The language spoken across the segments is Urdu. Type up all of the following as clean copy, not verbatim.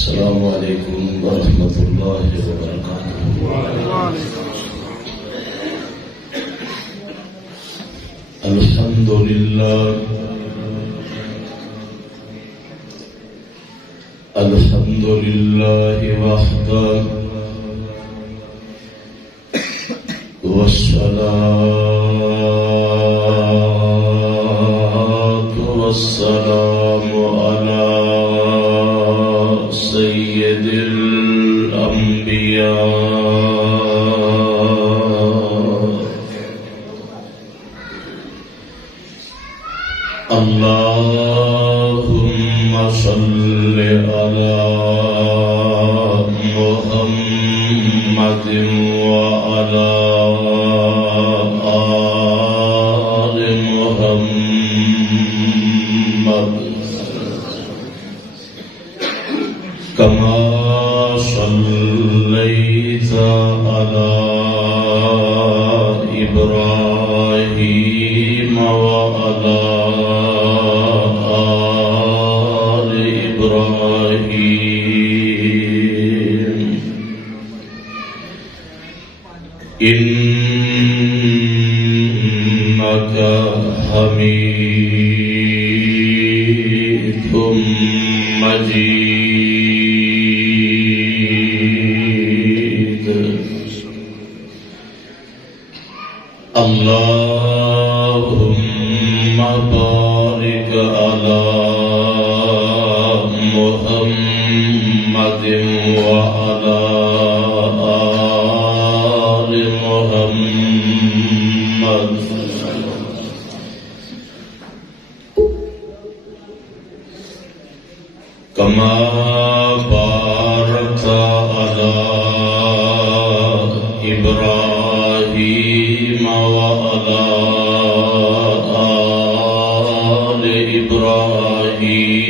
السلام علیکم ورحمۃ اللہ وبرکاتہ۔ الحمد للہ الحمد للہ وحدہ والصلاة والسلام على سید الانبیاء۔ اللہم صل علی محمد وعلی آل محمد کما صلیت علی ابراہیم وعلی آل ابراہیم انک حمید مجید۔ اللہم بارک علی محمد وعلی آل محمد کما بارکت علی ابراہیم وعلی آل ابراہیم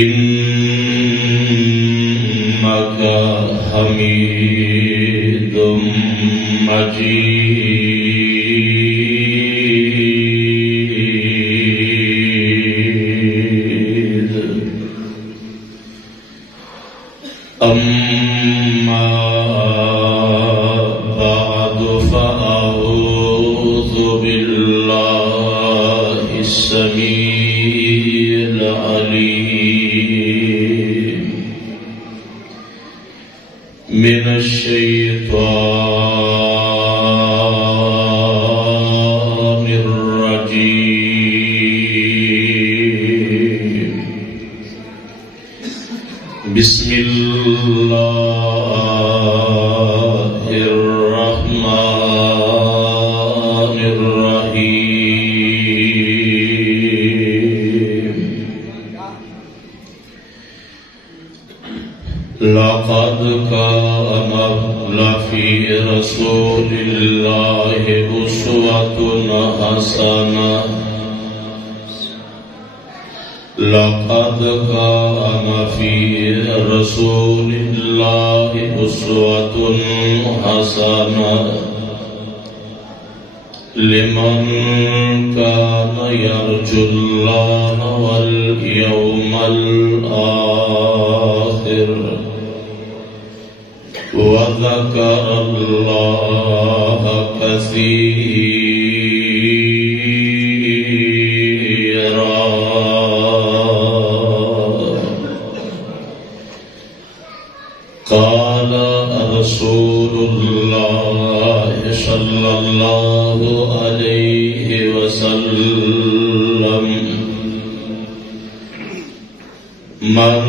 انک حمید مجید۔ اما بعد فاعوذ باللہ السمیع العلیم من الشیطان الرجیم۔ بسم اللہ الرحمن الرحیم۔ لقد كان لفي رسول الله أسوة حسنة لقد كان في رسول الله أسوة حسنة لمن كان يرجو الله واليوم الآخر وذكر الله كثيرا۔ قال رسول الله صلى الله عليه وسلم من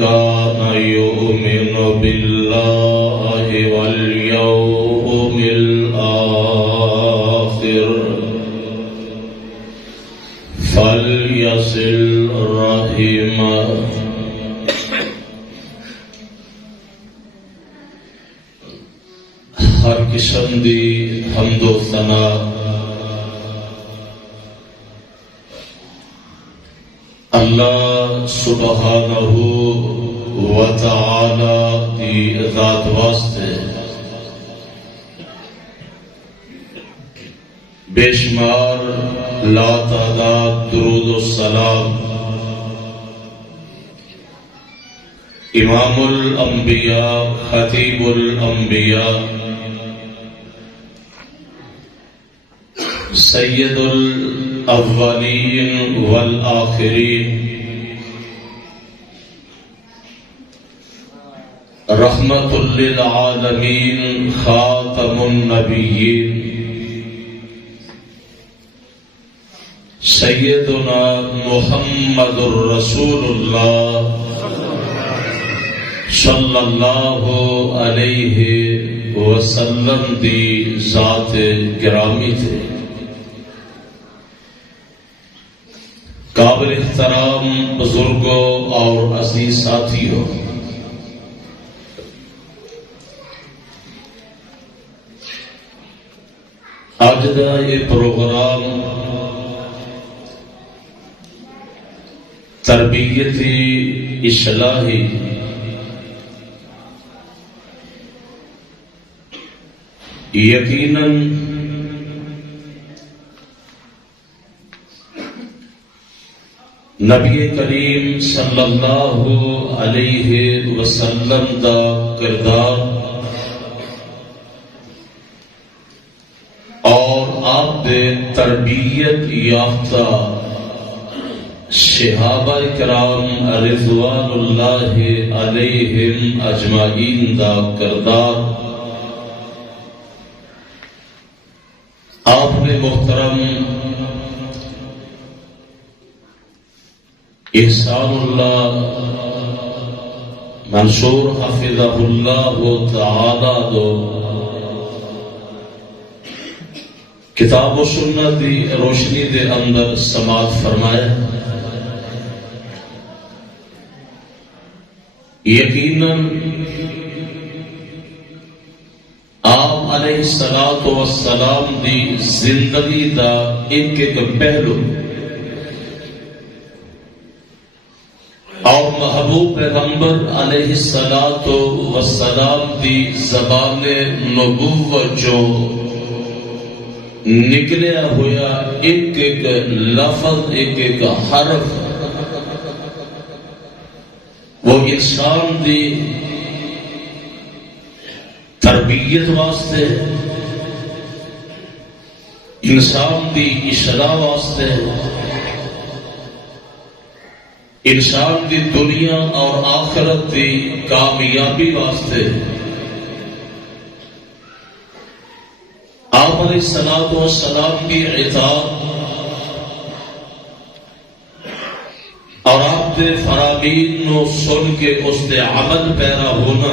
كان يؤمن بالله واليوم الآخر فليصل رحمه۔ ہر قسم دی حمد و ثنا اللہ سبحانہ و تعالی دی ذات واسطے بے شمار لا تعداد درود و سلام امام الانبیاء خطیب الانبیاء سید الاولین والآخرین رحمت للعالمین خاتم النبیین سیدنا محمد الرسول اللہ صلی اللہ علیہ وسلم دی ذات گرامی تھے. قابل احترام بزرگوں اور عزیز ساتھیوں، آج کا یہ پروگرام تربیتی اصلاحی یقیناً نبی کریم صلی اللہ علیہ وسلم دا کردار اور آپ دے تربیت یافتہ صحابہ کرام رضوان اللہ علیہم اجمعین دا کردار آپ نے محترم احسان اللہ منصور حفظہ اللہ تعالی دو کتاب و سنت دی روشنی دے اندر سماعت فرمایا. یقیناً آپ علیہ الصلوۃ والسلام دی زندگی دا ایک ایک پہلو اور محبوب پیغمبر علیہ الصلوۃ والسلام دی زبان نبوت جو نکلیا ہوا ایک ایک لفظ ایک ایک حرف وہ انسان دی تربیت واسطے، انسان دی اصلاح واسطے، انسان دی دنیا اور آخرت دی کامیابی واسطے آپ علیہ الصلوۃ والسلام کی اطاعت اور آپ دے فرامین نو سن کے اس دے عمل پیرا ہونا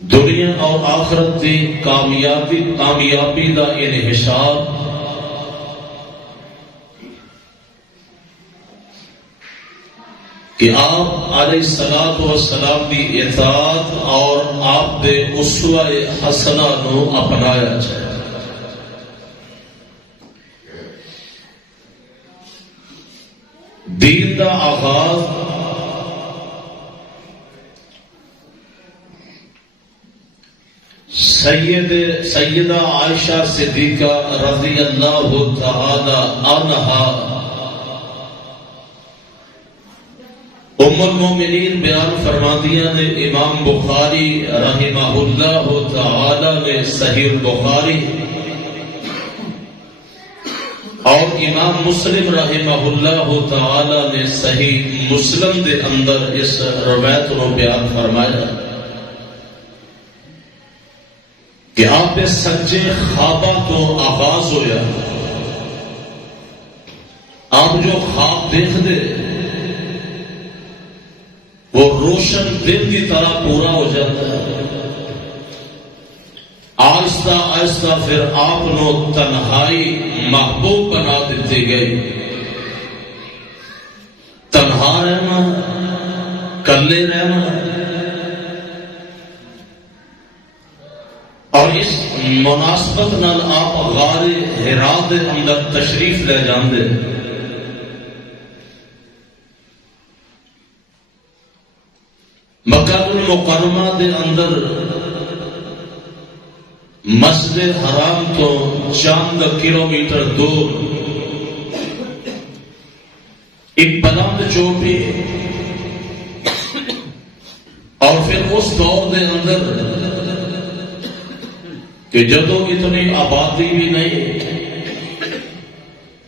دنیا اور آخرت دی کامیابی دا انحصار کہ آپ علیہ الصلوۃ والسلام دی اطاعت اور آپ دے اسوہ حسنہ نو اپنایا جائے. دین دا آغاز سیدہ عائشہ صدیقہ رضی اللہ تعالی عنہا ام المومنین بیان فرمادیاں نے امام بخاری رحمہ اللہ تعالی نے صحیح البخاری اور امام مسلم رحمہ اللہ تعالی نے صحیح مسلم دے اندر اس روایت کو بیان فرمایا کہ آپ نے سچے خوابہ تو آغاز ہویا. آپ جو خواب دیکھ دے وہ روشن دن کی طرح پورا ہو جاتا ہے. آہستہ آہستہ پھر آپ نو تنہائی محبوب بنا دیتی گئی. تنہا رہنا، کلے رہنا، اور اس مناسبت نال آپ غار حرا دے اندر تشریف لے جاندے. مکہ المکرمہ دے اندر مسجد حرام تو چند کلومیٹر دور ایک بلند چوٹی اور پھر اس دور دے اندر کہ جدو اتنی آبادی بھی نہیں،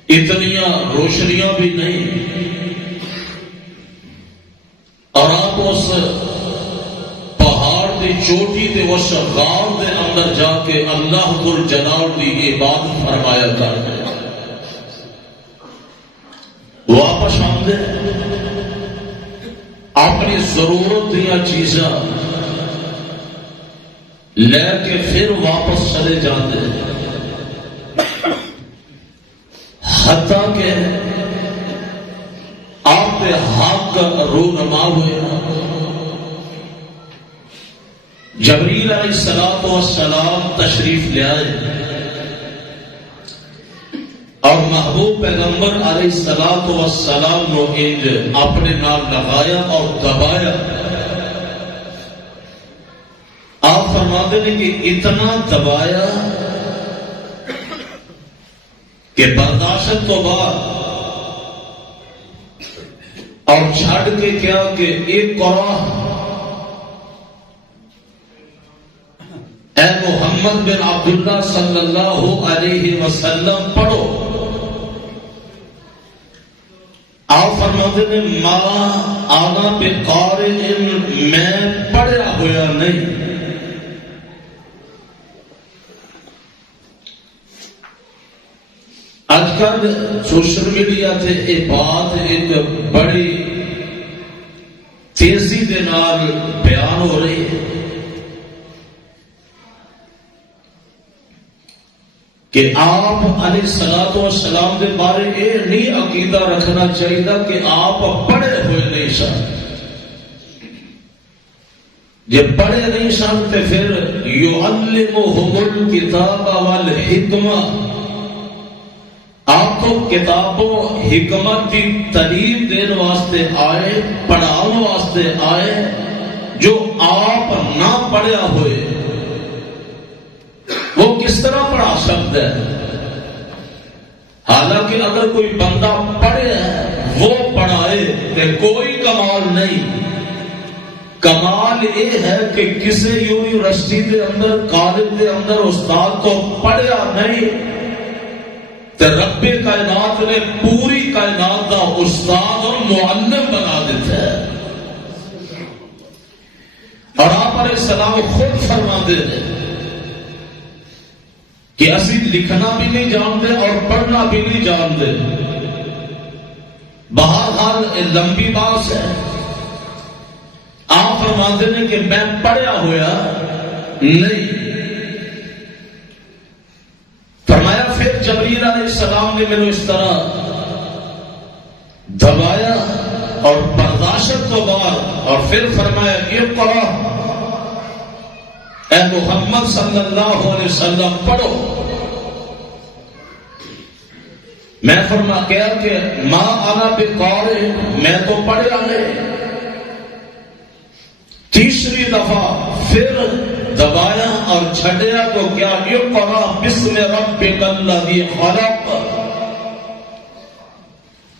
اتنیاں روشنیاں بھی نہیں، اور آپ اس پہاڑ دی چوٹی تے اس غار دے اندر جا کے اللہ ذل جلال دی عبادت فرمایا کرتے واپس آمدے اپنی ضرورت دیا چیزاں لے کے پھر واپس چلے جاتے حتیٰ کہ آپ کے ہاتھ کا رونما ہوئے جبریل علیہ السلام تشریف لے آئے اور محبوب پیغمبر علیہ السلام نو انج اپنے نال لگایا اور دبایا. آپ فرماتے ہیں کہ اتنا دبایا کہ برداشت تو بعد اور چھڑ کے کیا کہ ایک قرآن اے محمد بن عبداللہ صلی اللہ علیہ وسلم پڑھو. آپ فرماتے ہیں ما آنا بقارئ، میں پڑھا ہوا نہیں. آج کل سوشل میڈیا تے یہ بات ایک بڑی تیزی دے نال بیان ہو رہی ہے کہ آپ علیہ السلام دے بارے یہ نہیں عقیدہ رکھنا چاہیے کہ آپ پڑھے ہوئے نہیں سن. جب پڑھے نہیں سن تو پھر یعلمہم الکتاب والحکمہ، آپ کو کتابوں حکمت کی تعلیم دینے واسطے آئے، پڑھانے واسطے آئے جو آپ نہ پڑھیا ہوئے وہ کس طرح پڑھا سکتا ہے؟ حالانکہ اگر کوئی بندہ پڑھے وہ پڑھائے تو کوئی کمال نہیں. کمال یہ ہے کہ کسی یونیورسٹی کے اندر، کالج کے اندر استاد کو پڑھیا نہیں تو رب کائنات نے پوری کائنات کا استاد اور معلم بنا دیتا ہے. اور آپ علیہ السلام خود فرماتے ہیں کہ اسی لکھنا بھی نہیں جانتے اور پڑھنا بھی نہیں جانتے. بہرحال لمبی بات ہے. آپ فرماتے ہیں کہ میں پڑھیا ہوا نہیں. فرمایا پھر جبریل علیہ السلام نے میرے اس طرح دبایا اور برداشت کو بعد اور پھر فرمایا اقرأ اے محمد صلی اللہ علیہ وسلم پڑھو. میں فرما کیا کہ ما انا بقارئ، میں تو پڑھا نہیں. تیسری دفعہ پھر دبایا اور چھڑیا تو کیا اقرأ بسم ربک الذی خلق،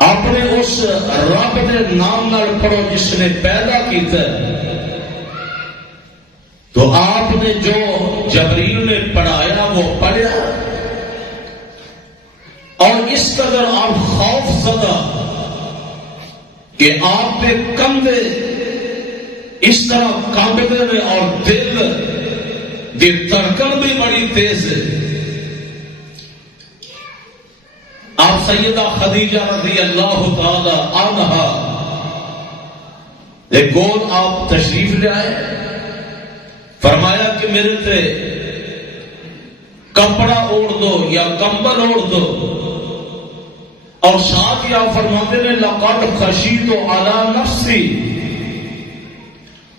اپنے اس رب کے نام نال پڑھو جس نے پیدا کیتا ہے. تو آپ نے جو جبریل نے پڑھایا وہ پڑھا اور اس قدر آپ خوف زدہ کہ آپ کے کندھے اس طرح کانپتے ہیں اور دل کی دھڑکن بھی بڑی تیز ہے. آپ سیدہ خدیجہ رضی اللہ تعالی عنہا ایک گول آپ تشریف لے آئے. فرمایا کہ میرے تے کپڑا اوڑھ دو یا کمبل اوڑھ دو، اور ساتھ ہی آپ فرماتے ہیں لقد خشیت علی نفسی،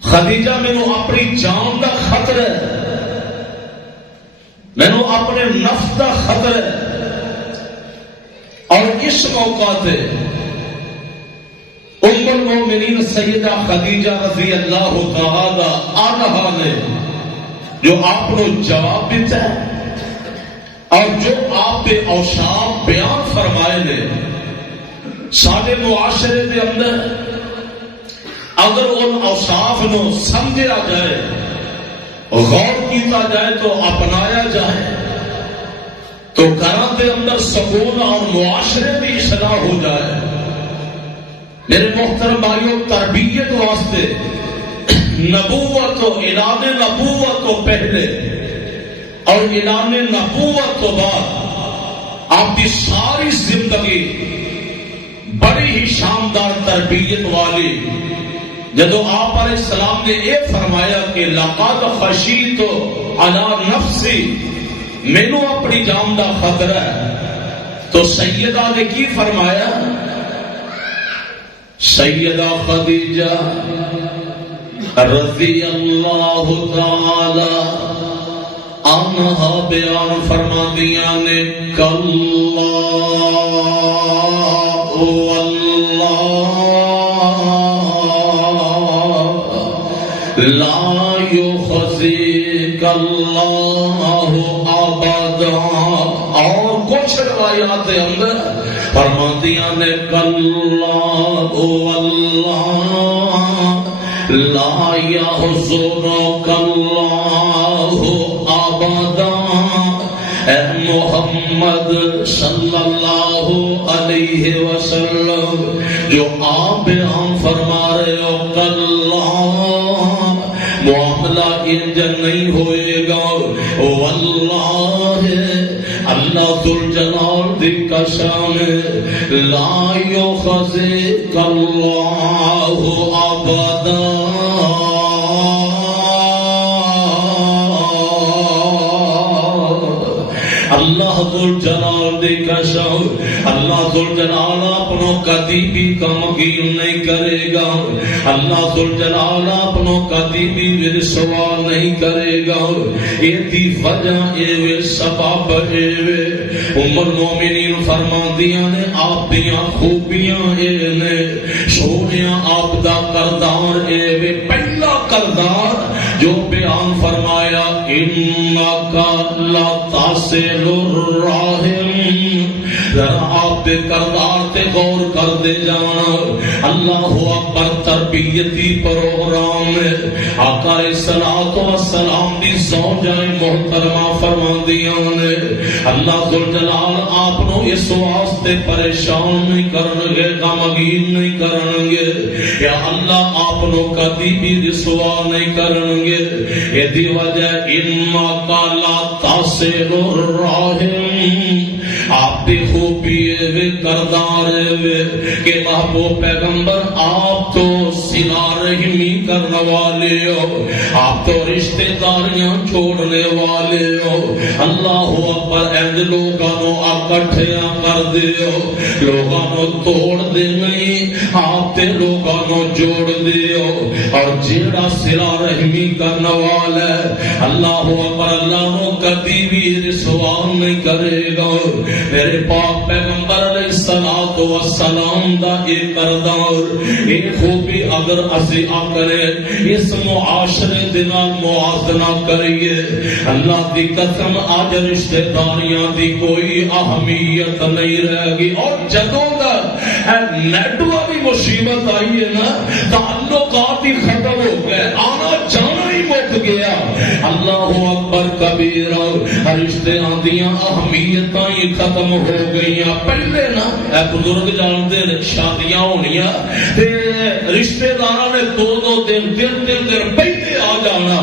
خدیجہ مینوں اپنی جان دا خطرہ ہے، مینوں اپنے نفس دا خطرہ ہے. اور اس موقع تے ام المومنین سیدہ خدیجہ رضی اللہ تعالی عنہا نے جو آپ کو جواب دیتا ہے اور جو آپ کے اوصاف بیان فرمائے نے سارے معاشرے کے اندر اگر ان اوصاف نو سمجھا جائے غور کیتا جائے تو اپنایا جائے تو گھروں کے اندر سکون اور معاشرے کی اصلاح ہو جائے. میرے محترم بھائیوں، تربیت واسطے نبوت و اعلان نبوت تو پہلے اور اعلان نبوت تو بعد آپ کی ساری زندگی بڑی ہی شاندار تربیت والی. جدو آپ علیہ السلام نے یہ فرمایا کہ لقد خشیت علی نفسی، مینو اپنی جان کا خطرہ ہے، تو سیدہ نے کی فرمایا؟ سیدہ خدیجہ رضی اللہ تعالی عنہا بیان فرما دیا نے کلا لا یخزیک اللہ ابدا. اور کچھ روایات اندر فرماتیاں نے کلا واللہ لا یحزنک اللہ ابدا. اے محمد صلی اللہ علیہ وسلم، جو آپ بیان فرما رہے ہو کلا معاملہ انجن نہیں ہوئے گا. واللہ اللہ ذوالجلال دی قسم لا یخزیک اللہ ابدا. اللہ ذوالجلال دی قسم، اللہ ذوالجلال اپنوں کدی بھی غمگین نہیں کرے گا. اللہ ذوالجلال اپنوں کدی بھی رسوا نہیں کرے گا. ایدی وجہ ایوے سبب ایوے ام المومنین فرماندیاں نے آپ دیاں خوبیاں اے نے سونیاں آپ دا کردار ایوے پہلا کردار جو بیان فرمایا انکا لا تصل الرحم. ذرا آپ دے کردار تے غور کر دے جانا. اللہ اکبر تربیتی پروگرام میں آقا الصلوۃ والسلام دی زوجائے محترمہ فرماندیاں نے اللہ ذوالجلال آپ نو اس واسطے پریشان نہیں کرن گے، غمگین نہیں کرن گے، یا اللہ آپ نو کبھی بھی رسوا نہیں کرن گے. ایدی وجہ انکا لا تصل الرحم. آپ دی خوبی وے کردار وے کہ محبوب پیغمبر آپ تو صلہ رحمی کرنے والے ہو، آپ تو رشتہ داریاں چھوڑنے والے ہو. اللہ اکبر. اند لوگاں نو اکٹھیاں کر دیو، لوگاں نو توڑ دے نہیں، آپ تے لوگاں نو جوڑ دیو. اور جیڑا صلہ رحمی کرنے والا ہے اللہ اکبر اللہ نو کبھی بھی رسوا نہیں کرے گا. میرے پاک پیغمبر علیہ الصلوۃ والسلام دا ایک کردار ایک خوبی اگر اسی کرے اس معاشرے دے نال موازنہ کریے، اللہ دی قسم آج رشتہ داریاں دی کوئی اہمیت نہیں رہے گی. اور جدوں دا نیٹ والی مصیبت آئی ہے نا، تعلقات ہی ختم ہو گئے، آنا جانا ہی مک گیا. اللہ اکبر کبیرہ. رشتے دیاں اہمیتاں ہی ختم ہو گئی. پہلے نا اے بزرگ جانتے شادیاں ہونیاں تے رشتے داراں نے دو دن پہلے آ جانا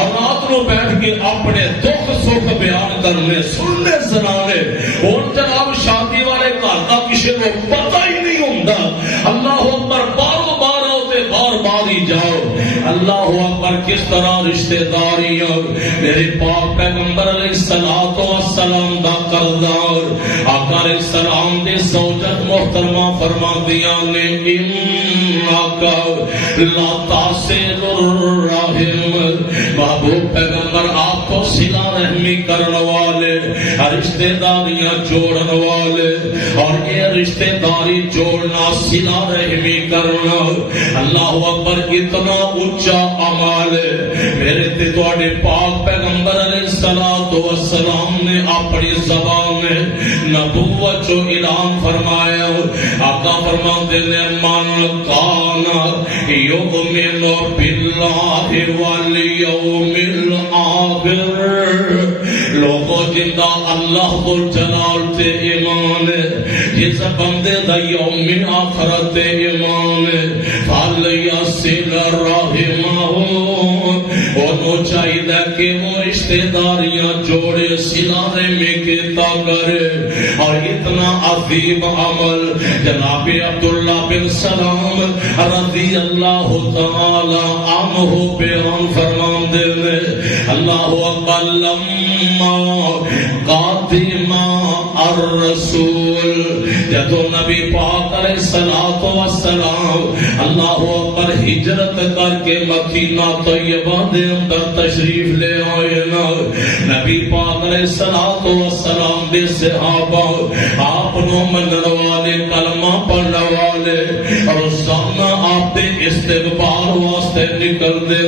اور رات نو بیٹھ کے اپنے دکھ سکھ بیان کرنے سننے سنانے. اور جناب شادی والے گھر کا کسی کو پتہ ہی نہیں ہوندا. اللہ اکبر. باروں بار ہوتے بار بار ہی جاؤ. اللہ اکبر. کس طرح رشتے داریاں میرے پاک پیغمبر علیہ الصلوۃ والسلام دا کردار آقا علیہ السلام دے زوجت محترمہ فرماندیاں نے انکا لا تصل الرحم. محبوب پیغمبر آپ کو صلہ رحمی کرنے والے، رشتے داریاں جوڑنے والے، اور یہ رشتے داری جوڑنا صلہ رحمی کرنا اللہ اکبر اتنا اونچا عمل ہے میرے تے تواڈے پاک پیغمبر علیہ الصلوۃ والسلام نے اپنی زبان میں نبوت جو اعلان فرمایا آقا فرماتے ہیں من کان یؤمن باللہ والیوم الآخر لوگوں جندا اللہ جلال تے ایمان جس بندے دا یوم آخرت ایمان فلیصل رحمہ انہوں چاہیے کہ وہ رشتے داریاں جوڑے صلہ رحمی کیتا کرے اور اتنا عظیم عمل جناب عبداللہ بن سلام رضی اللہ تعالی عنہ بیان فرماندے نے اللہ اکبر لما قادم الرسول جدو نبی پاک علیہ الصلوۃ والسلام اللہ اکبر ہجرت کر کے مدینہ طیبہ دے اندر تشریف لے آئے نا نبی پاک علیہ الصلوۃ والسلام دے صحابہ آپ نو منن والے کلمہ پڑھنے والے روزانہ آپ دے استغفار واسطے نکل دے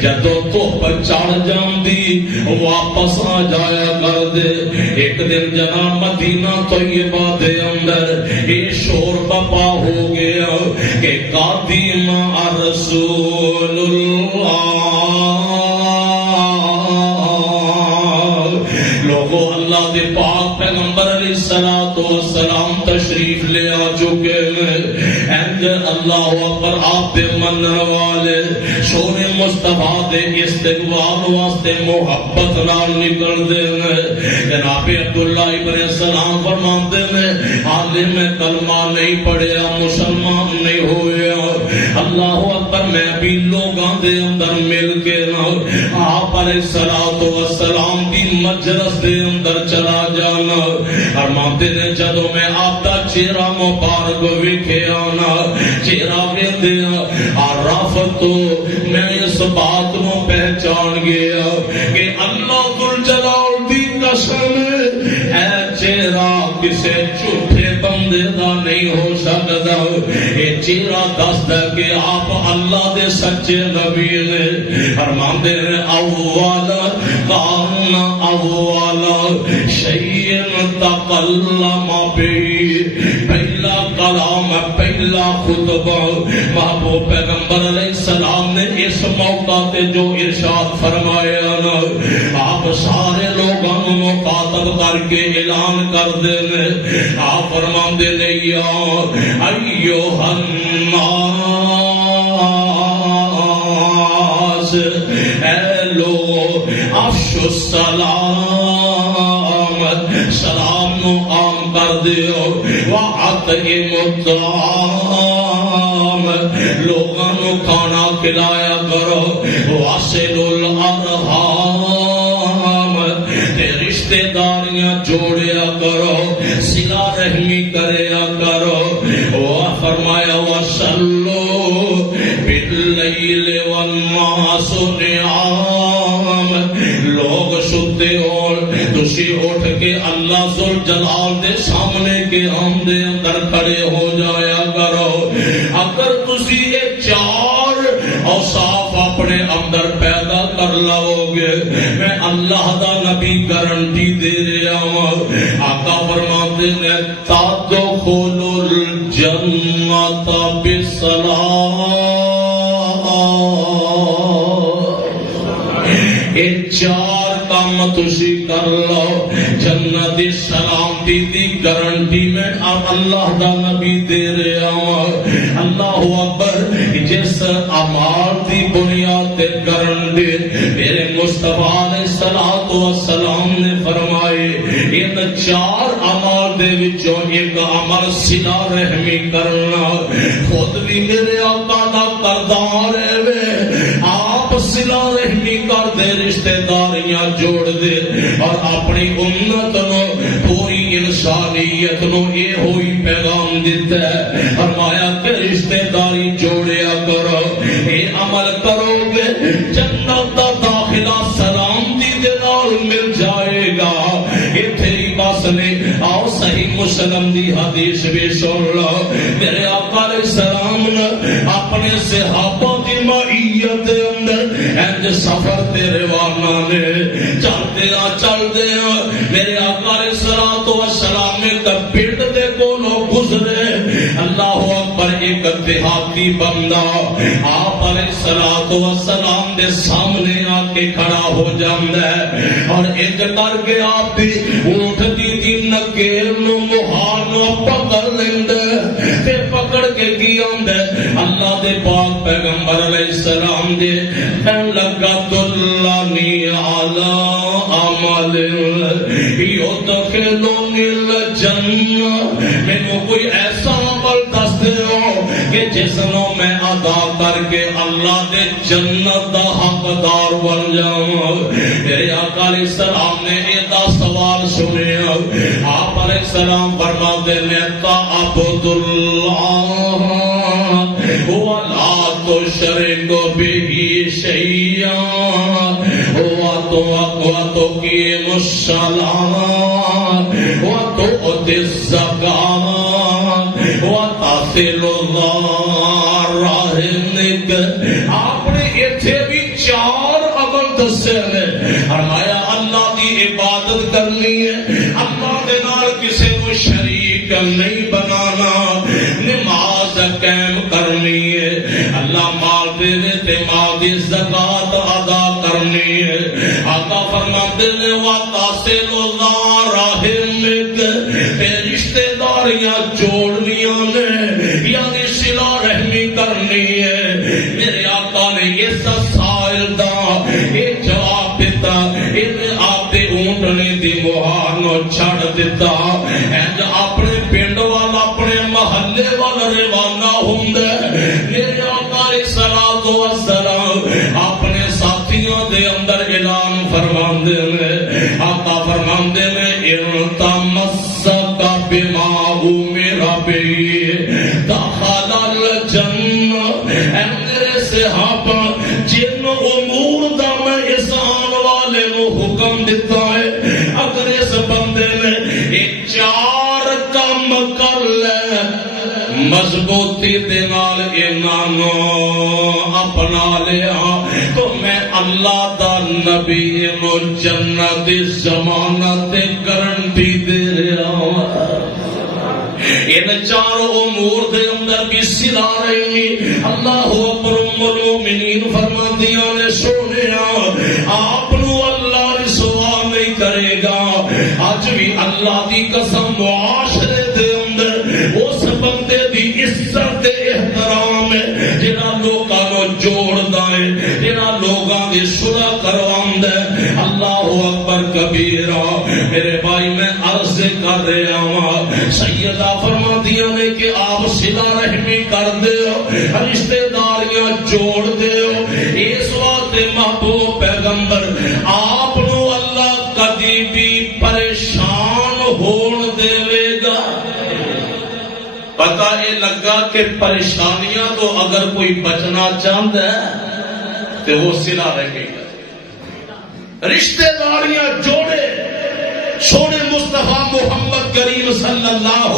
جدو تو پر چڑھ جاندی واپس آ جایا کر دے ایک دن جناب مدینہ طیبہ دے اندر یہ شور بپا ہو گیا کہ قادم رسول اللہ لوگوں اللہ دے پاک پیغمبر علیہ الصلوۃ والسلام تشریف لے آ چکے ہیں اللہ اکبر آپ دے منن والے شور مصطفیٰ دے استقبال واسطے محبت نال نکل دے جناب عبداللہ ابن السلام فرماتے ہیں عالم میں کلمہ نہیں پڑھیا مسلمان نہیں ہویا اللہ اکبر میں بھی لوگاں دے اندر مل کے آپ علیہ الصلوۃ والسلام کی مجلس دے اندر چلا جانا اور مانتے نے جدو میں آپ دا چہرہ مبارک ویکھے آنا چہرہ ویندیا عرفت تو میں اس بات نو پہچان گیا کہ اللہ ذوالجلال دی قسم اے چہرہ کسے جھوٹے بندے دا نہیں ہو سکتا یہ چہرہ دستا کہ آپ اللہ دے سچے نبی نے فرماندے نے اول کان اول شیء تکلم به پہلا کلام پہلا خطبہ محبوب پیغمبر علیہ السلام نے اس موقع تے جو ارشاد فرمایا نا آپ سارے لوگوں کو مخاطب کر کے اعلان کر دے آپ فرماندے نے یا ایھا الناس اے لوگ افشوا السلام سلام نو عام کر دیو وَأَطْعِمُوا الطَّعَامَ لوگاں نو کھانا کھلایا کرو وَاصِلُوا الْأَرْحَامَ تے رشتے داریاں جوڑیا کرو صلہ رحمی کریا کرو فرمایا وَصَلُّوا بِاللَّيْلِ وَالنَّاسُ نِيَامٌ لوگ ستے ہو تسی اٹھ کے اللہ ذوالجلال دے سامنے کے ہم دے اندر کھڑے ہو جایا کرو اگر تسی یہ چار اوصاف اپنے اندر پیدا کر لو گے میں اللہ دا نبی گارنٹی دے رہا ہوں آقا فرماتے ہیں تدخلوا الجنۃ بسلام یہ چار کام تسی کر لو جنت سلامتی دی گارنٹی میں اب اللہ دا نبی دے رہا ہوں اللہ اکبر جس اعمال دی بنیاد تے گارنٹی میرے مصطفیٰ علیہ الصلوۃ والسلام نے فرمائے ان چار اعمال دے وچوں ایک عمل صلہ رحمی کرنا خود بھی میرے آقا دا کردار ہے آپ صلہ رحمی کر دے رشتے داریاں جوڑ دے اور اپنی امت نو پوری انسانیت نو یہ ہوئی پیغام دیتا ہے فرمایا کہ رشتے داری جوڑیا کرو یہ عمل کرو گے جنت دا داخلہ سلامتی دے نال مل جائے گا اتھے ہی بس نے آؤ صحیح مسلم دی حدیث بھی سن لو میرے آقا علیہ السلام نے اپنے صحابہ دی معیت اندر انج سفر تے روانہ نے چلتے ہیں میرے آقا علیہ السلام نے پنڈ دے کولوں گزرے اللہ اکبر ایک دیہاتی بندہ آپ علیہ السلام دے سامنے آ کے کھڑا ہو جاندا ہے اور ایک کر کے آپ دی اونٹ دی نکیل نو مہار نو پکڑ لیندا تے پکڑ کے کی آندا اللہ دے پاک پیغمبر علیہ السلام دے کہن لگا دلانی علی عمل یدخلنی الجنہ مینوں کوئی ایسا عمل دس دیو کہ جس نو میں ادا کر کے اللہ دے جنت دا حقدار بن جاواں میرے آقا علیہ السلام نے ایدا سوال سنیا آپ علیہ السلام فرماتے ہیں تعبد اللہ ولا تشرک به شیئا وتقیم الصلاۃ وتؤتی الزکاۃ وتصل الرحم آپ نے ایتھے بھی 4 عمل دسے نے فرمایا اللہ دی عبادت کرنی ہے اللہ دے نال کسے کو شریک نہیں بنانا نماز قائم کرنی ہے اللہ مال دے تے مال دی زکات ادا کرنی ہے آقا فرماتے ہیں وتصل الرحم تے رشتہ داریاں جوڑنیاں نے یعنی صلہ رحمی کرنی ہے میرے آقا نے اس سائل دا ایک جواب دیتا انہیں آپ دے اونٹنے دی مہار نو چھڑ دیتا اینج اپنے پنڈ والا اپنے محلے والا روانہ ہوندا میرے آقا علیہ الصلوۃ والسلام اپنے ساتھیوں دے اندر اعلان فرماندے نے آقا فرماندے نے التمسک بما امر به دخل الجنہ اے میرے صحابہ جن امور دا میں احسان والے نو حکم دیتا ہے اگر اس بندے نے ایک 4 کام کر لے مضبوطی دے نال انہاں نو اپنا لیا تو میں اللہ دا نبی نو جنت دی ضمانت گارنٹی دے رہا ہوں ان 4 امور دے اندر بھی صلہ رحمی اللہ اکبر ام المؤمنین فرماندیاں نے سونیا آپ نو اللہ رسوا نہیں کرے گا آج بھی اللہ دی قسم معاشرے دے اندر اس بندے دی عزت احترام ہے جنہاں لوگاں نو جوڑدا ہے جنہاں لوگاں دی صلح کرواندا ہے اللہ اکبر کبیرہ میرے بھائی میں عرض کر رہا ہوں سیدہ فرماندیاں نے کہ آپ صلہ رحمی کر دیو رشتہ داریاں جوڑ دیو اس واسطے محبوب پیغمبر آپ نو اللہ کبھی بھی پریشان ہون دے گا پتہ یہ لگا کہ پریشانیاں تو اگر کوئی بچنا چاہتا ہے تو وہ صلہ رحمی کر رشتہ داریاں جوڑے سونے مصطفیٰ محمد کریم صلی اللہ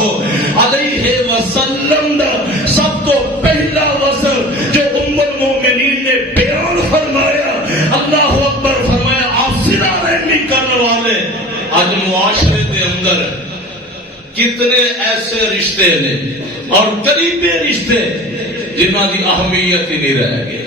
علیہ وسلم دا سب تو پہلا وصل جو ام المومنین نے بیان فرمایا اللہ اکبر فرمایا آپ صلہ رحمی کرنے والے آج معاشرے دے اندر کتنے ایسے رشتے نے اور قریبی رشتے جنہاں دی اہمیت ہی نہیں رہ گئی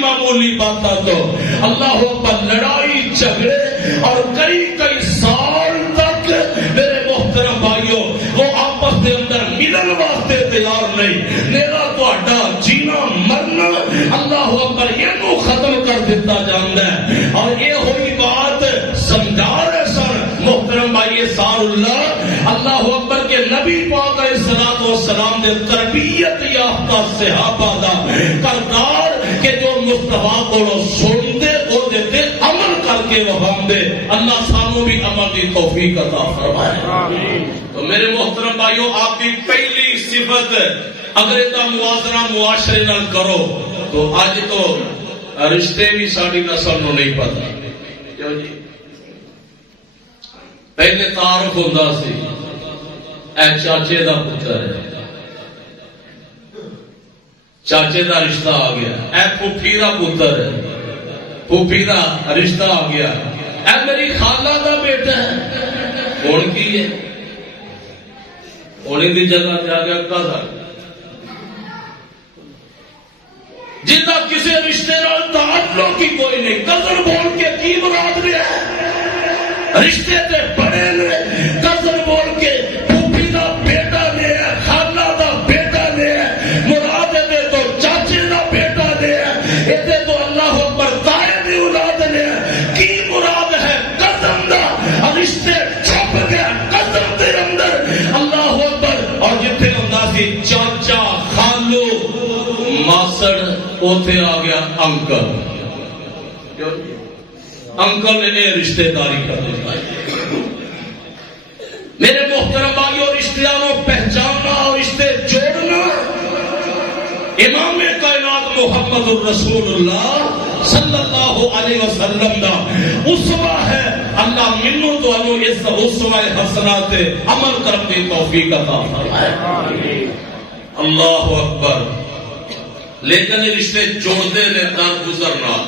معمولی باتاں تو اللہ پر لڑائی جھگڑے اور کئی سال تک میرے محترم بھائیوں وہ آپس کے اندر ملن واسطے تیار نہیں میرا تہاڈا جینا مرنا اللہ اکبر یہ ختم کر دیتا جاندا ہے اور یہ ہوئی بات سمجھا رہے سن محترم بھائی سار اللہ اکبر کے نبی پاک علیہ الصلوۃ والسلام دے تربیت یافتہ صحابہ دا کردار کہ جو مصطفیٰ کو سنتے او دیتے عمل کر کے وفاندے اللہ سانو بھی عمل کی توفیق عطا فرمائے تو میرے محترم بھائیوں آپ کی پہلی صفت اگر اتنا موازنہ معاشرے نال کرو تو آج تو رشتے بھی ساری نسل نو نہیں پتا کیوں جی پہلے تعارف ہوتا سی اے چاچے دا پتر ہے، چاچے دا رشتہ آ گیا، اے پھوپھی دا پتر ہے، پھوپھی دا رشتہ آ گیا، اے میری خالہ دا بیٹا ہے، کون کی ہے؟ انہیں دی جگہ جا گیا قدر، جنہ کسی رشتے نال تعلق کی کوئی نہیں، قدر بول کے کی مراد لیا ہے؟ رشتے تے بڑے نے قدر بول کے پھوپھی دا بیٹا لیا، خالہ دا بیٹا لیا، مراد دے تو چاچے دا بیٹا لیا، یہ تو اللہ اکبر تائے دی اولاد لیا، کی مراد ہے؟ قدم دا رشتے چھپ گیا قدم دے اندر، اللہ اکبر۔ اور جتنے ہوندا سی چاچا خالو ماسڑ، اوتھے آ گیا انکل، انکل نے رشتہ داری کر دی۔ میرے محترم بھائیو، رشتوں پہچاننا اور رشتے جوڑنا امام کائنات محمد الرسول اللہ صلی اللہ علیہ وسلم دا اسوہ ہے۔ اللہ منو تو انو اس اسوہ حسنات عمل کرنے کی توفیق عطا فرمائے۔ اللہ اکبر۔ لیکن رشتے جوڑ دے نے در گزر نال،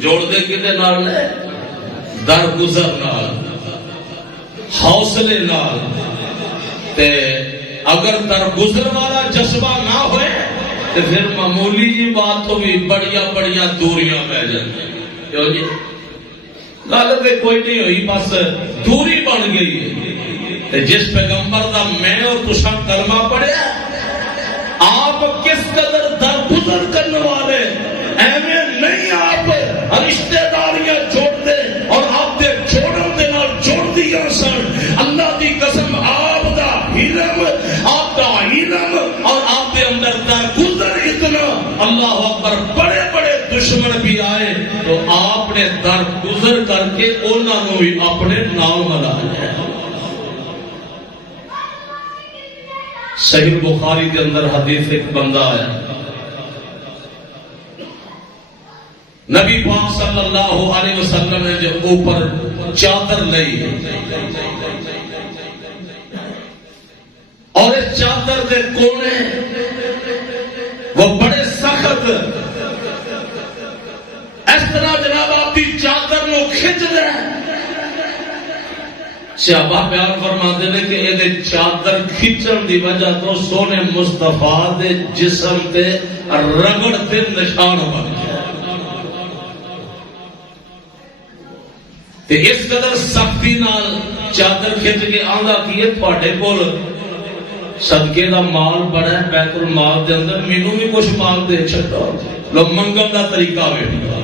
جوڑ دے کدے نال نے؟ در گزر نال، حوصلے نال۔ تے اگر در گزر والا جذبہ نہ ہوئے تو پھر معمولی جی بات تو بھی بڑیاں بڑیاں دوریاں پہ جاتی، کیوں جی؟ گل تے کوئی نہیں ہوئی، بس دوری بن گئی ہے۔ جس پیغمبر دا میں اور تساں کلمہ پڑھیا، آپ کس قدر درگزر کرنے والے، ایویں نہیں آپ رشتہ داریاں جوڑ دے اور آپ دے جوڑن دے نال جوڑ دیا سن۔ اللہ دی قسم آپ دا علم، آپ دا علم اور آپ دے اندر درگزر اتنا، اللہ اکبر۔ بڑے بڑے دشمن بھی آئے تو آپ نے درگزر کر کے انہاں نوں بھی اپنے نال ملا لیا۔ صحیح بخاری کے اندر حدیث ایک بندہ آیا، نبی پاک صلی اللہ علیہ وسلم نے جب اوپر چادر لئی اور اس چادر دے کونے وہ بڑے سخت اس طرح جناب آپ کی چادر نو کھچ دے، صحابہ بیان فرماتے ہیں کہ یہ چادر کھچن دی وجہ تو سونے مصطفیٰ دے جسم تے رگڑ تے نشان بن گیا۔ تے اس قدر سختی نال چادر کھچ کے آندا کیے تواڈے کول صدقے دا مال بڑا ہے بیت المال دے اندر، مینوں بھی کچھ مال دے چھڈو، لو منگل دا طریقہ ویکھو۔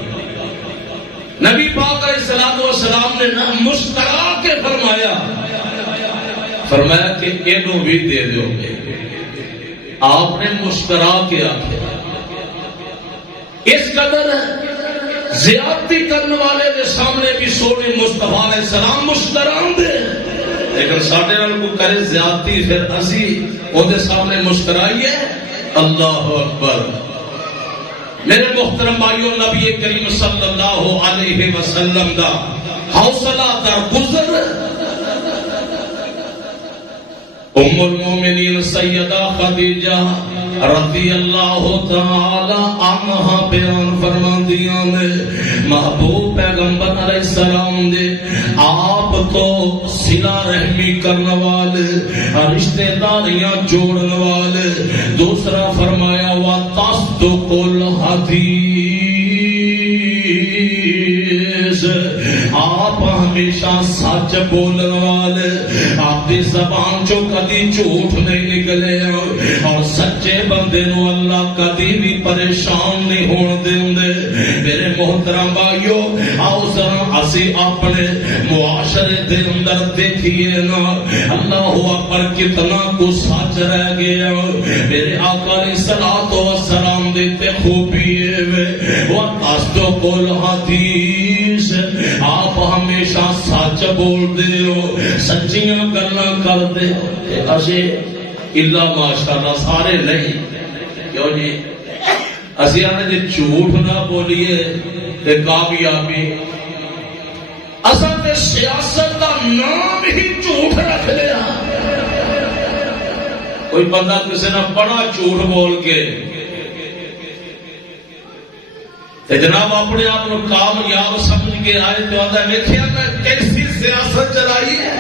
نبی پاک علیہ الصلوۃ والسلام نے مسکرا کے فرمایا کہ اینو بھی دے دو گے۔ آپ نے مسکرا کے آخیا، اس قدر زیادتی کرنے والے کے سامنے بھی سونے مصطفیٰ علیہ السلام مسکران دے، لیکن ساڈے نال کوئی کرے زیادتی پھر اسی اودے سامنے مسکرائیے۔ اللہ اکبر۔ میرے محترم بھائیو، نبی کریم صلی اللہ علیہ وسلم دا حوصلہ در گزر، ام المومنین سیدہ خدیجہ رضی اللہ تعالی عنہا بیان فرماندیاں نے، محبوب پیغمبر علیہ السلام دے آپ تو صلہ رحمی کرنے والے، رشتہ داریاں جوڑنے والے، دوسرا فرمایا وَتَصْدُقُ الْحَدِيث، آپ ہمیشہ سچ بولنے والے، آپ دی زبان چو کدی جھوٹ نہیں نکلے، اور سچے بندے نو اللہ کدی بھی پریشان نہیں ہون دیندے۔ میرے محترم بھائیو، آؤ ذرا اسی اپنے معاشرے دے اندر دیکھیے نا، اللہ اکبر کتنا کو سچ رہ گیا۔ میرے آقا علیہ الصلوۃ والسلام دیتے خوبی ہے وَتَصْدُقُ الْحَدِيث، آپ ہمیشہ سچ بول دے ہو، سچیاں گلاں کر دے ہو۔ اسی اللہ ماشاءاللہ سارے نہیں، کیوں جی؟ اسی آنے جی جھوٹ نہ بولیے تے کامیابی، اصل تے سیاست کا نام ہی کوئی بندہ کسی نے بڑا جھوٹ بول کے جناب اپنے آپ کو کامیاب سمجھ کے آئے تو آتا ہے دیکھیا میں کیسی سیاست چلائی ہے.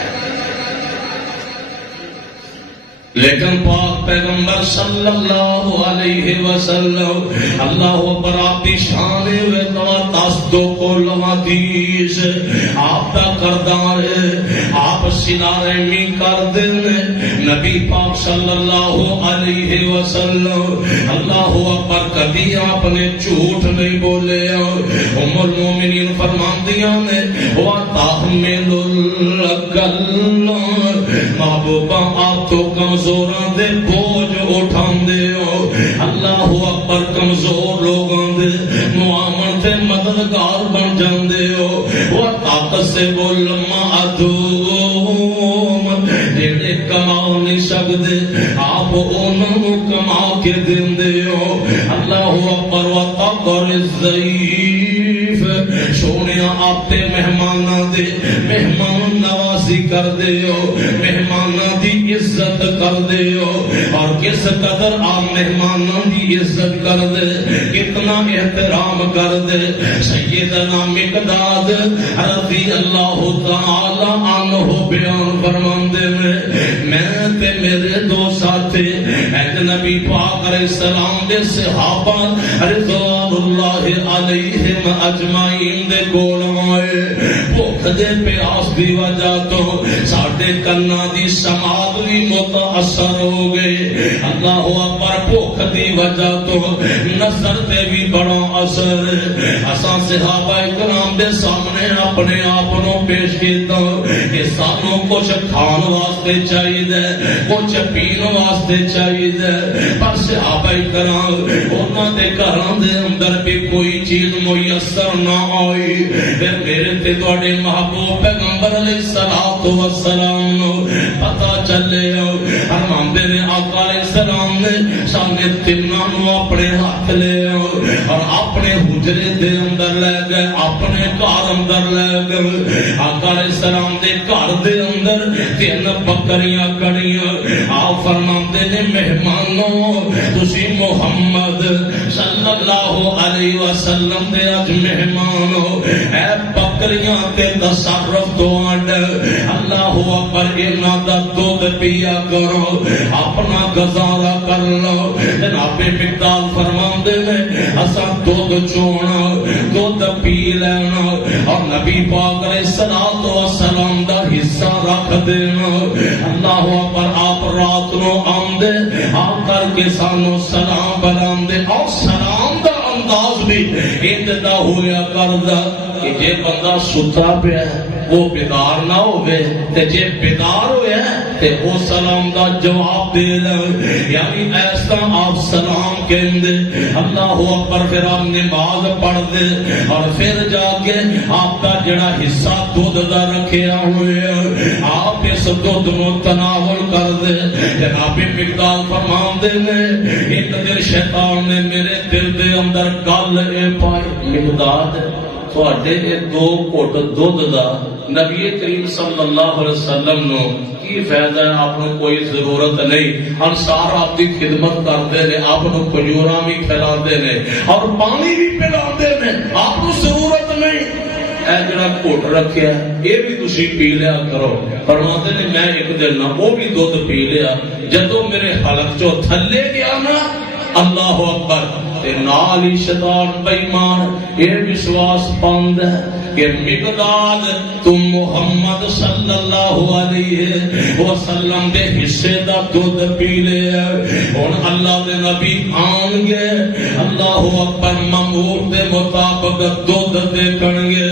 لیکن پاک پیغمبر صلی اللہ علیہ وسلم اللہ اکبر آپ کی شان ہے تو تاسدو کو لوادیس آپ کا کردار ہے. آپ سنارے میں کر دیں نبی پاک صلی اللہ علیہ وسلم اللہ اکبر کبھی آپ نے جھوٹ نہیں بولے. ام المومنین فرماندیاں نے وَتَحْمِلُ الْأَقَلَّ محبوبہ آپ تو کمزوراں دے بوجھ اٹھان دے ہو. اللہ اکبر کمزور لوگاں دے معاون تے مددگار بن جاندے ہو. وہ طاقت سے بول معدوم جڑے کما نہیں سکدے آپ انہاں نوں کما کے دیندے ہو. اللہ اکبر وتقر الضعیف سونیا آپ تے مہماناں دے مہمان نوازی کر دے ہو. مہماناں دی عزت کر دے ہو. اور کس قدر آپ مہمانوں کی عزت کر دے کتنا احترام کر دے. سیدنا مقداد رضی اللہ تعالی عنہ بیان فرماندے میں تے میرے دو ساتھی نبی پاک علیہ السلام دے صحابہ رضوان اللہ علیہم اجمعین دے کول آئے. بھوک دے پیاس دی وجہ تو ساڈے کنا دی سماعت بھی متاثر ہو گئے. اللہ اکبر بھوک دی وجہ تو نظر تے بھی بڑا اثر. اساں صحابہ کرام دے سامنے اپنے آپ کو پیش کیتا کہ سانوں کچھ کھان واسطے چاہیے کچھ پین واسطے چاہیے پر صحابہ کرام انہاں دے گھراں دے اندر بھی کوئی چیز میسر نہ آئی. پھر میرے تے تواڈے محبوب پیغمبر علیہ الصلوۃ والسلام پتہ چلے فرماندے نے آقا علیہ السلام نے سامنے تینوں نو اپنے ہاتھ لے اور اپنے حجرے دے اندر لے گئے اپنے گھر اندر لے گئے. آقا علیہ السلام دے گھر دے اندر تین بکریاں کڑیاں. آپ فرماندے نے مہمانوں تسی محمد صلی اللہ علیہ وسلم دے اج مہمان ہو. اے بکریاں تے تصرف تو اڈ اللہ اکبر انہاں دا دودھ پیا کرو اپنا گزارا کر لو. جناب مقداد فرماندے نے اساں دودھ چونا دودھ پی لینا اور نبی پاک علیہ الصلوۃ والسلام دا حصہ رکھ دینا. اللہ اکبر آپ رات نو آندے آ کر کے سانو سلام بلاندے اور سلام دا انداز بھی ابتدا ہویا کردا کہ جے بندہ ستا پیا وہ بیدار نہ ہوئے تے جے بیدار ہوئے تے وہ سلام دا جواب دے لے. یعنی ایسا آپ سلام کہندے اللہ اکبر. پھر آپ نماز پڑھ دے اور پھر جا کے آپ کا جڑا حصہ دودھ دا رکھیا ہوئے آپ اس دودھ نو تناول کر دے. جناب مقداد فرماندے نے ایک دن شیطان نے میرے دل دے اندر گل اے پائی مقداد تواڈے دو گھٹ دودھ دا نبی کریم صلی اللہ علیہ وسلم نو کی فائدہ ہے. آپ کو کوئی ضرورت نہیں. انصار آپ کی خدمت کرتے ہیں آپ کو کھجوراں بھی کھلاتے ہیں اور پانی بھی پلاتے ہیں. آپ کو ضرورت نہیں. اے جڑا گھٹ رکھیا یہ بھی تسی پی لیا کرو. فرماتے نے میں ایک دن نہ وہ بھی دودھ پی لیا. جدو میرے حلق چو تھلے گیا نا اللہ اکبر تے نال ہی شیطان بے ایمان یہ وشواس پاند ہے کہ مقداد تم محمد صلی اللہ علیہ وسلم دے حصے دا دودھ پی لے. ہن اللہ دے نبی آن گے اللہ اکبر مامور دے مطابق دودھ دیکھن گے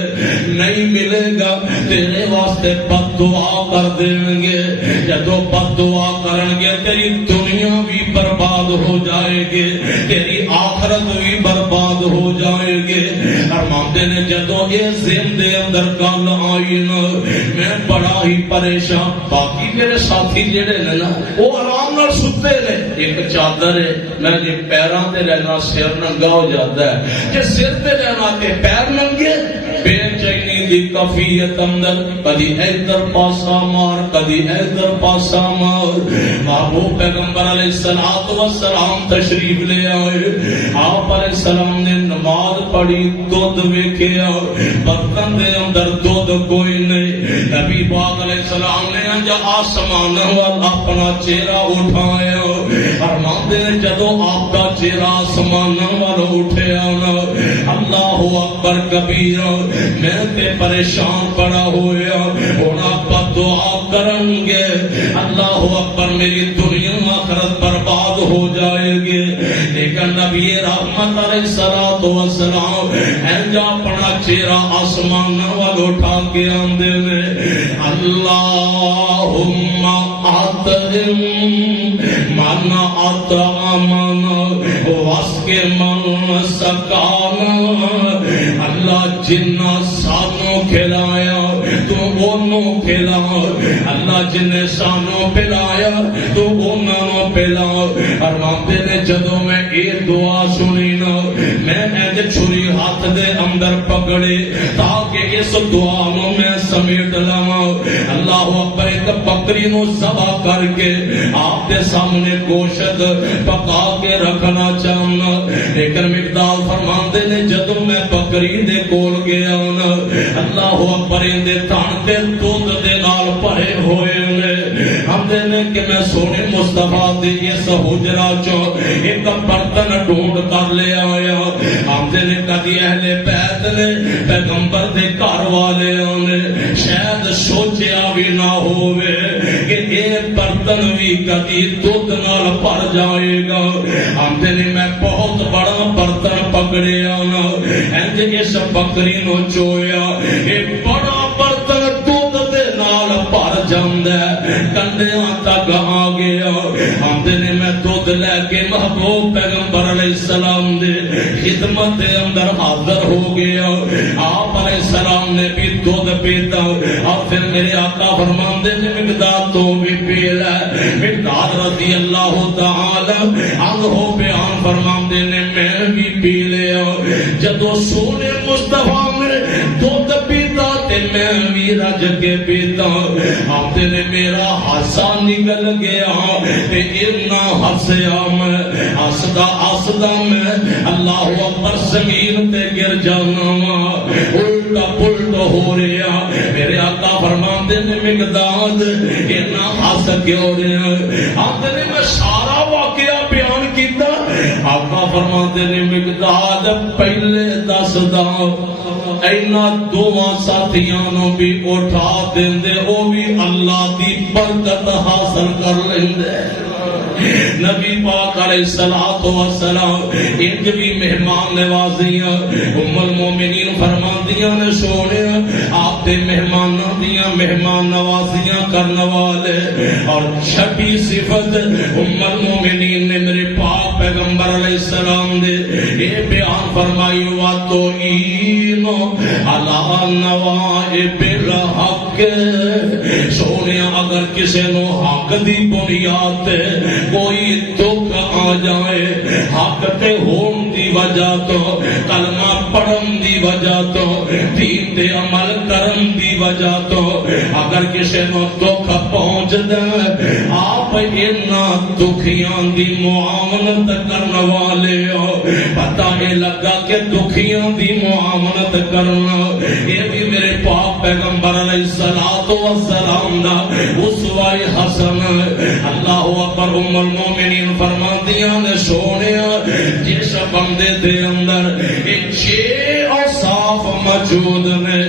نہیں ملے گا تیرے واسطے بد دعا کر دیں گے. جدو بد دعا کرن گے تیری دنیا بھی برباد ہو جائے گی تیری آخرت بھی برباد ہو جائے گی. فرماندے نے جدو یہ ذہن دے اندر گل آئی نا میں بڑا ہی پریشان. باقی میرے ساتھی جڑے نے نا وہ آرام نال ستے نے. ایک چادر ہے میں جی پیراں تے رہنا سر ننگا ہو جاتا ہے جے سر تے رہنا تے پیر ننگے بے چینی دی کفیت اندر کدی ادھر پاسا مار کدی ادھر پاسا مار. محبوب پیغمبر علیہ الصلوۃ والسلام تشریف لے آئے. آپ علیہ السلام نے نماز پڑھی, دودھ ویکھیا, برتن دے اندر دودھ کوئی نہیں. نبی پاک علیہ السلام نے انجا آسمان وال اپنا چہرہ اٹھایا. فرماتے ہیں جدو آپ کا چہرہ آسمان وال اٹھیا نا, اللہ اکبر کبیرہ, میں تے پریشان پڑا ہویا. ہن آپ دعا کریں گے اللہ اکبر میری دنیا آخرت برباد ہو جائے گی. لیکن نبی رحمت علیہ الصلوۃ والسلام انجا اپنا چہرہ آسمان وال اٹھا کے آندے نے, اللہم اطعم من اطعمنا واسقِ من سقانا. اللہ جنہ سانوں کھلایا تو انہوں کھلا, اللہ جنہیں سانوں پلایا تو انہوں پلا. فرماتے نے جدوں میں یہ دعا سنی نا, میں اج چھری ہاتھ دے اندر پکڑے تاکہ اس دعا نو میں سمیٹ لواں. اللہ اکبر, ایک بکری نو ذبح کر کے آپ کے سامنے گوشت پکا کے رکھنا چاہنا. لیکن مقدار فرماندے نے جدوں میں بکری دے کول گیا نا, اللہ اکبر دے تھن تے دودھ دے نال بھرے ہوئے نے. ہمدے نے کہ میں سونے مصطفیٰ دی اس حجرہ چو ایک برتن ڈھونڈ کر لے آیا. ہمدے نے کدی اہل بیت نے پیغمبر دے گھر والے نے شاید سوچیا بھی نہ ہوئے کہ یہ برتن بھی کدی دودھ نال بھر جائے گا. ہمدے نے میں بہت بڑا برتن پکڑیا نا, انج اس بکری نو چویا, ایک بڑا برتن دودھ دے نال بھر جاندا ہے, کنڈیاں تک آ گیا. ہمدے نے میں دودھ لے کے محبوب پیغمبر علیہ السلام دے خدمت دے اندر حاضر ہو گیا. آپ علیہ السلام نے بھی دودھ پیتا اور پھر میرے آقا فرماندے نے مقداد تو بھی پی لے. مقداد رضی اللہ تعالی عنہ بیان فرماندے نے میں بھی پی لیا. جدو سونے مصطفیٰ میں دودھ پیتا تے میں بھی رج کے پیتا. آپ نے میرا ہاسا نکل گیا تے اتنا ہسیا میں ہسدا ہسدا میں اللہ اکبر زمین تے گر جانا, الٹا پلٹ ہو رہا. میرے آقا فرماندے نے مقداد اتنا ہس کیوں رہا. آپ نے میں سارا واقعہ بیان کیتا. آقا فرماندے نے مقداد پہلے دس دا اینا دواں ساتھیاں نو بھی اٹھا دیندے, وہ بھی اللہ دی برکت حاصل کر لیندے. نبی پاک علیہ الصلوۃ والسلام انج بھی مہمان نوازیاں. ام المومنین فرماندیاں نے سونے آپ دے مہماناں دیاں مہمان نوازیاں کرن والے. اور چھٹی صفت ام المومنین نے میرے پاک پیغمبر علیہ السلام دے یہ بیان فرمائی, وا تو اینو علی نوائب الحق. سونے اگر کسی نو حق دی بنیاد تے کوئی دکھ آ جائے, حق تے ہون دی وجہ تو, کلمہ پڑھن دی وجہ تو, دین تے عمل کرن دی وجہ تو, اگر کسی نو دکھ پہنچ دے آپ اینا دکھیاں دی معاونت کرن والے ہو. پتہ ہے لگا کہ دکھیاں دی معاونت کرنا یہ بھی میرے پاک پیغمبر علیہ الصلوۃ والسلام دا اسوہ حسن. اللہ اکبر. ام المومنین فرماندیاں نے سونیا جس بندے دے اندر ایک چھ اوصاف موجود نے,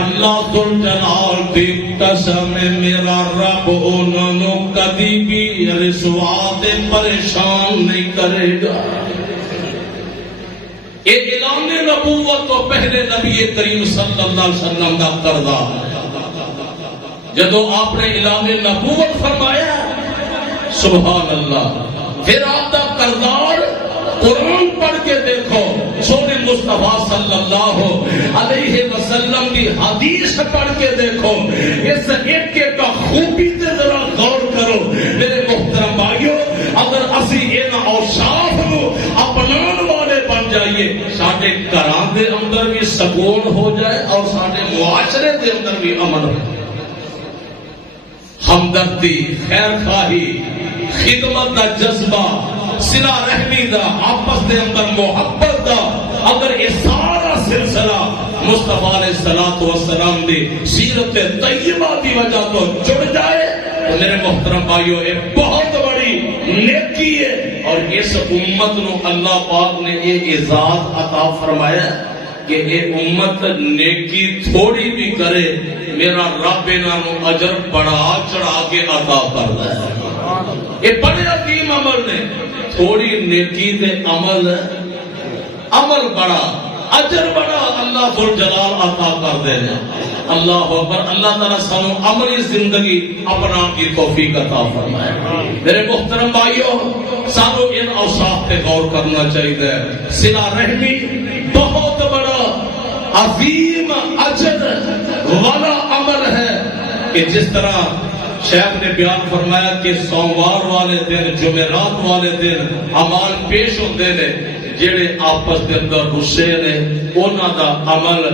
اللہ ذوالجلال دی قسم میرا رب انہوں کبھی بھی رسوا تے پریشان نہیں کرے گا. یہ اعلان نبوت تو پہلے نبی کریم صلی اللہ علیہ وسلم دا کردار. جدو آپ نے اعلان نبوت فرمایا سبحان اللہ, پھر آپ دا کردار قرآن پڑھ کے دیکھو, سونے مصطفیٰ صلی اللہ علیہ وسلم کی حدیث پڑھ کے دیکھو. اس ایک ایک کا خوبی تے ذرا غور کرو میرے محترم بھائیو. اگر اسی اینا اوصاف نو اپنان والے بن جائیے فرمائیے ساڈے گھراں دے اندر بھی سکون ہو جائے اور ساڈے معاشرے دے اندر بھی امن ہو جائے. ہمدردی، خیر خواہی، خدمت دا جذبہ، صلہ رحمی دا، آپس دے اندر محبت دا، اگر یہ سارا سلسلہ مصطفیٰ علیہ الصلوۃ والسلام دی سیرت طیبہ دی وجہ تو جڑ جائے تو میرے محترم بھائیو یہ بہت بڑی نیکی ہے. اور اس امت نو اللہ پاک نے یہ اعزاز عطا فرمایا کہ یہ امت نیکی تھوڑی بھی کرے میرا رب انہاں نو اجر بڑھا چڑھا کے عطا کردا ہے. یہ بڑے عظیم عمل نے. تھوڑی نیکی دے عمل بڑا، اجر بڑا اللہ ذوالجلال عطا کر دے ہیں. اللہ اکبر. اللہ تعالیٰ سانو عملی زندگی اپنا کی توفیق عطا فرمائے. میرے محترم بھائیو سانو ان اوصاف پہ غور کرنا چاہیے. صلہ رحمی بہت بڑا عظیم اجر والا عمل ہے کہ جس طرح شیخ نے بیان فرمایا کہ سوموار والے دن، جمعرات والے دن اعمال پیش ہوتے ہیں جڑے آپس کے اندر غصے نے انہاں دا عمل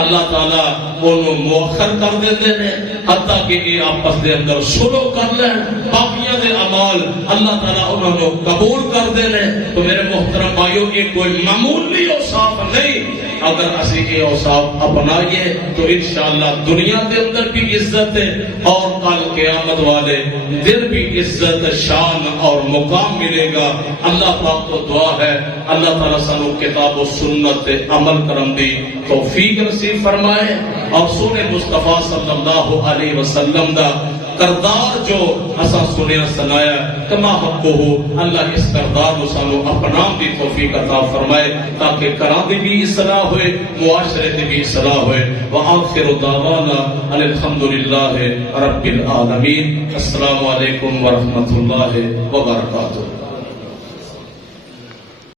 اللہ تعالیٰ انہوں مؤخر کر دیتے ہیں حتیٰ کہ یہ آپس کے اندر شروع کر لیں. باقیاں دے عمال اللہ تعالیٰ انہوں نے قبول کر دینے. تو میرے محترم بھائیوں یہ کوئی معمولی اوصاف نہیں. اگر اسی یہ اوصاف اپنائیے تو انشاءاللہ دنیا کے اندر بھی عزت ہے اور کل قیامت والے دن بھی عزت، شان اور مقام ملے گا. اللہ پاک کو دعا ہے اللہ تعالیٰ سانو کتاب و سنت عمل کرم دی توفیق نصیب فرمائے اور سونے مصطفیٰ صلی اللہ علیہ وسلم دا کردار جو اسا سنیا سنایا کما حق ہو اللہ اس کردار کو سانو اپنا دی توفیق عطا فرمائے تاکہ کراں دی بھی اصلاح ہوئے، معاشرے دی بھی اصلاح ہوئے. وآخر دعوانا الحمدللہ رب العالمین. السلام علیکم ورحمۃ اللہ وبرکاتہ.